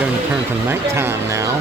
going to turn to nighttime now.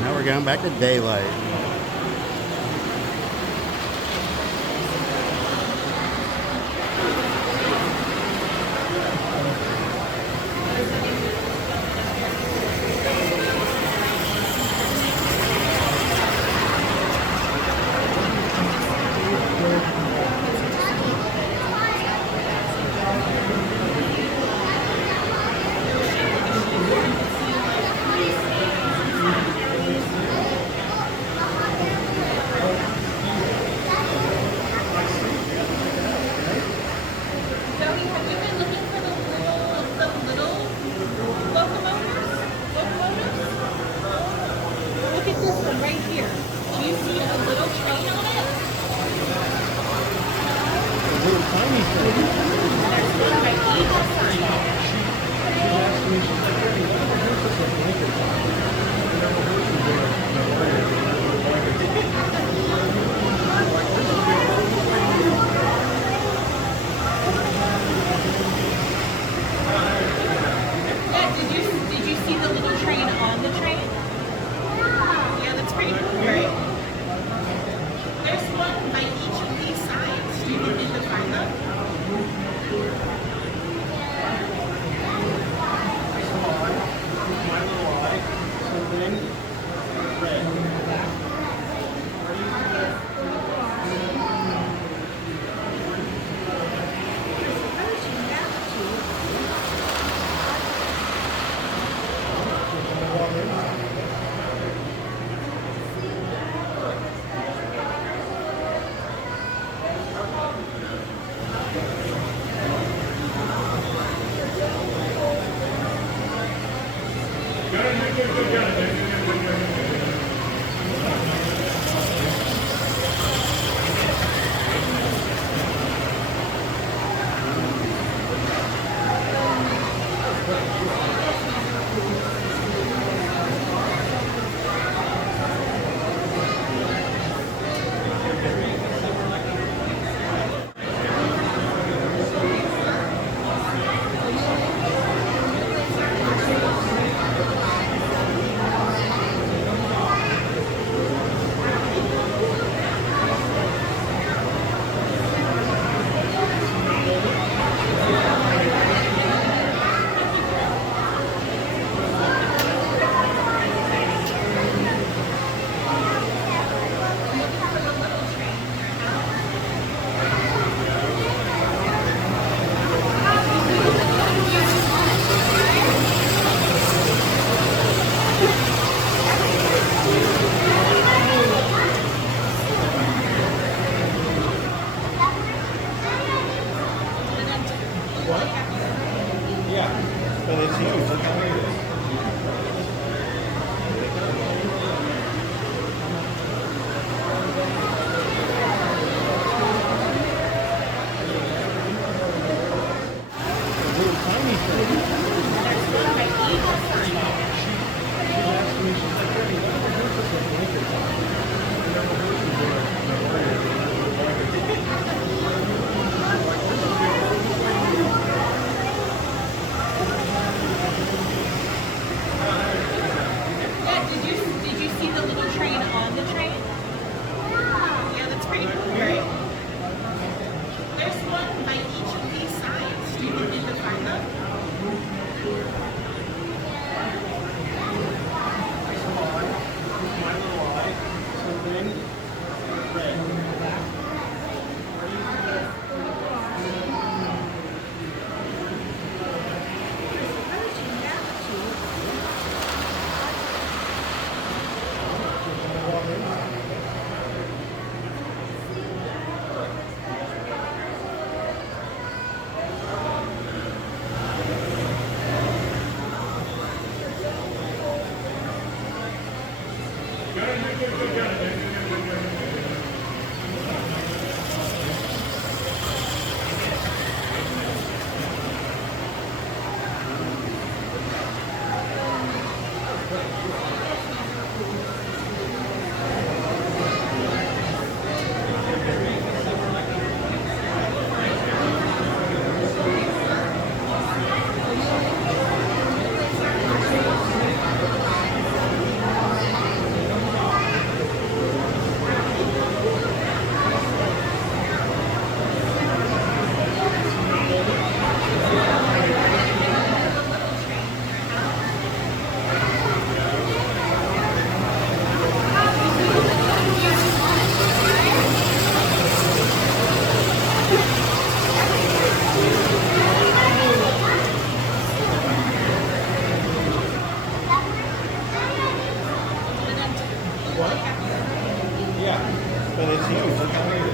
Now we're going back to daylight. Did you see the little train on the train? Yeah, that's pretty cool, right? There's one by each of these sides. Do you think you can find them? What? Yeah, but it's huge. Look how big it is.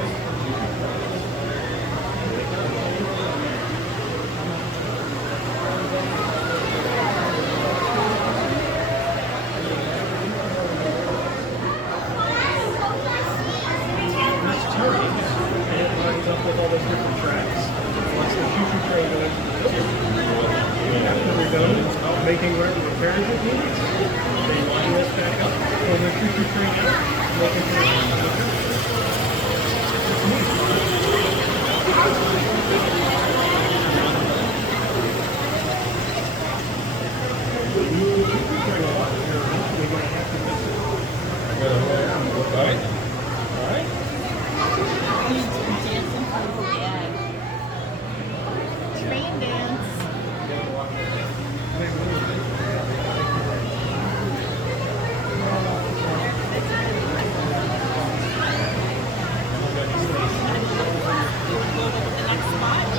It's turning, and it lines up with all those different tracks. Once the future train goes after we're done making whatever repairs it needs, they line this back up, pull the future train out, make it it's Alright? Alright? Train dance. The next spot.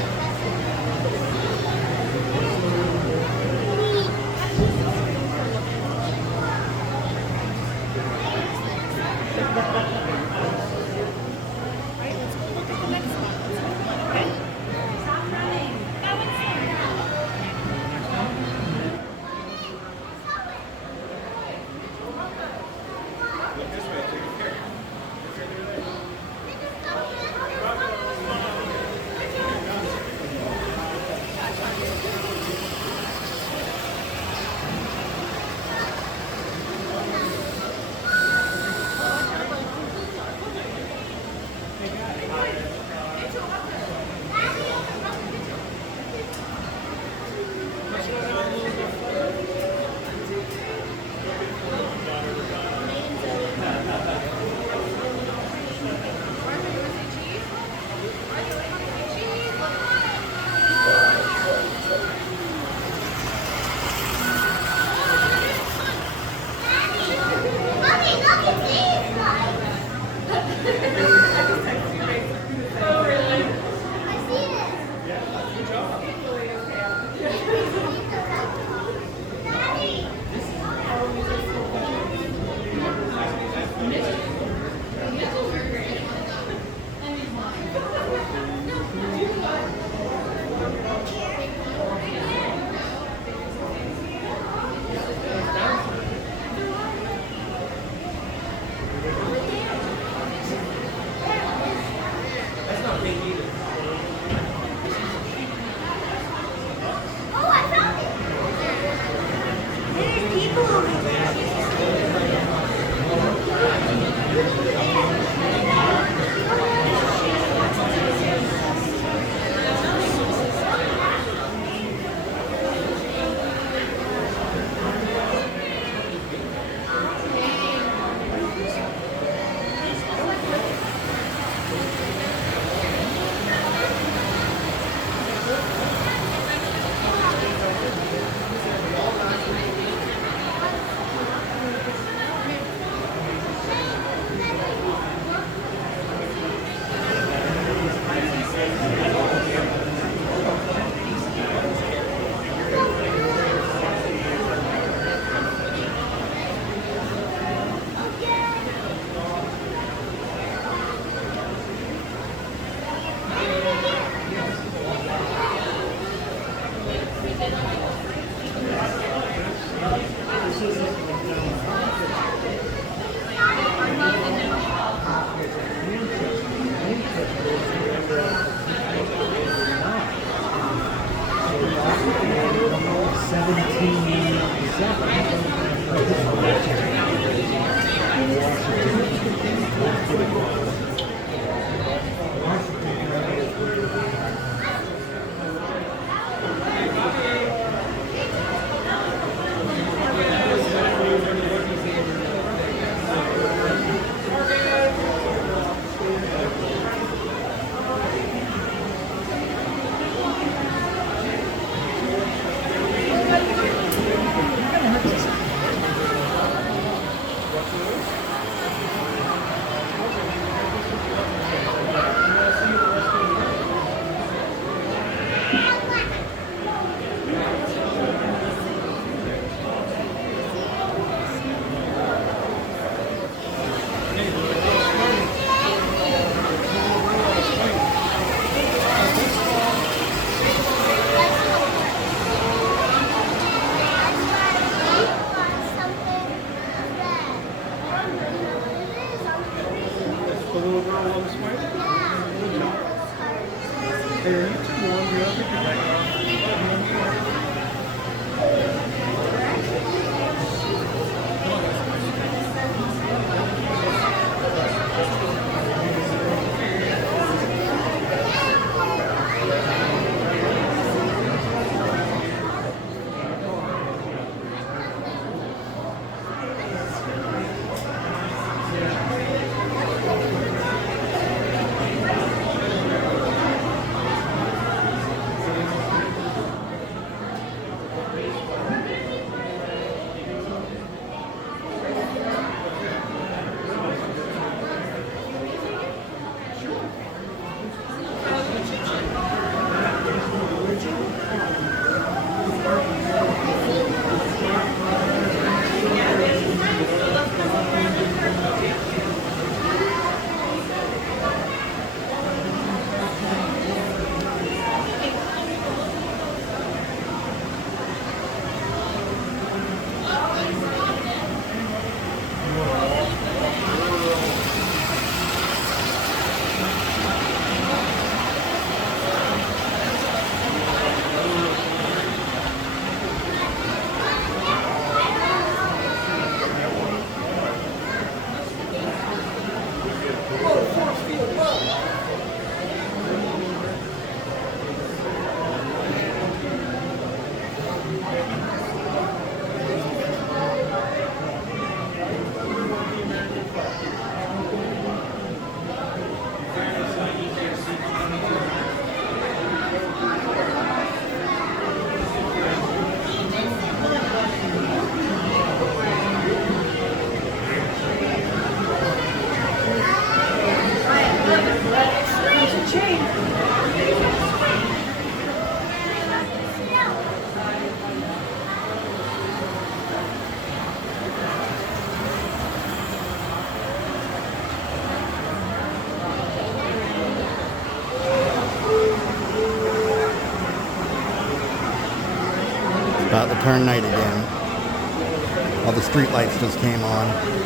The little girl on the swing? Hey, are you too warm? You don't think you're back on? About to turn night again. All the street lights just came on.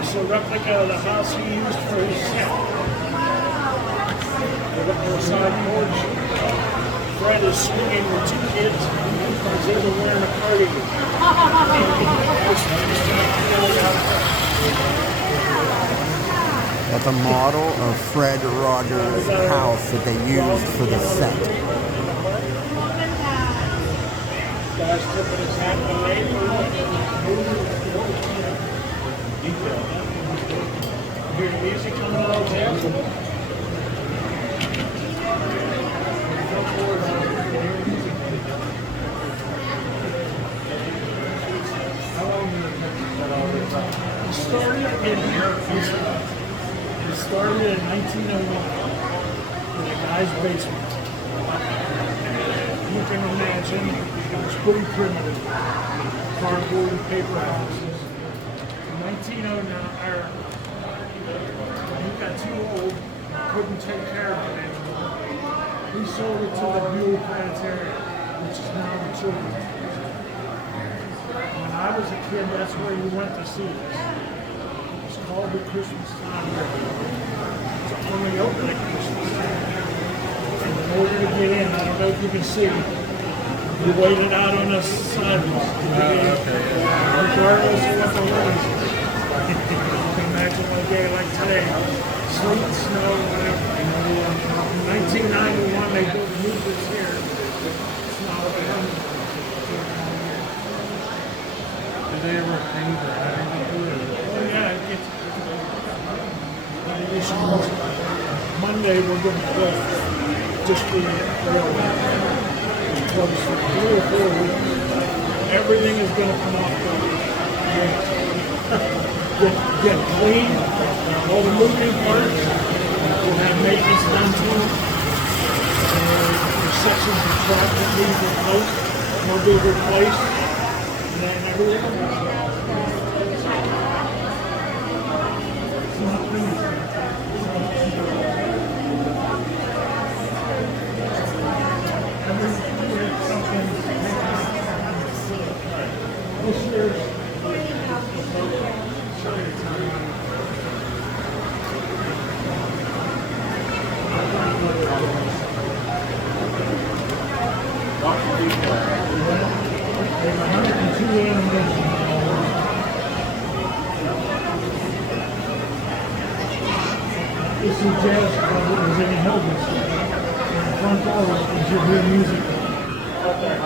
It's a replica of the house he used for his set. With up on the side porch. Fred is swinging with two kids. He's even wearing a cardigan. That's a model of Fred Rogers' house that they used for the set. Guy's tipping his hat away. Detail. Hear the music coming out of there? It started in 1901 in a guy's basement. You can imagine it was pretty primitive. Cardboard and paper houses. In 1909, he got too old, couldn't take care of it anymore. He sold it to the Buell Planetarium, which is now the children's. When I was a kid, that's where you went to see this. It's called the Christmas Time River. It's only open at Christmas time. And in order to get in, I don't know if you can see, you waited out on the sidewalk. Regardless of what the weather is. You can imagine a day like today, sleet, snow, whatever. In 1991, they built movements here. It's not a permanent. Did they ever hang the hat into it? Oh yeah, Monday we're going to close just the railway. It's closed for 3 or 4 weeks. Everything is going to come off get clean. All the moving parts will have maintenance done to them. The sections of track that need replaced will be replaced. And then everything else. It's not finished. This year's there's 102 animals. This is jazz club that was in Helgans. In the front door, you should hear music. Out there,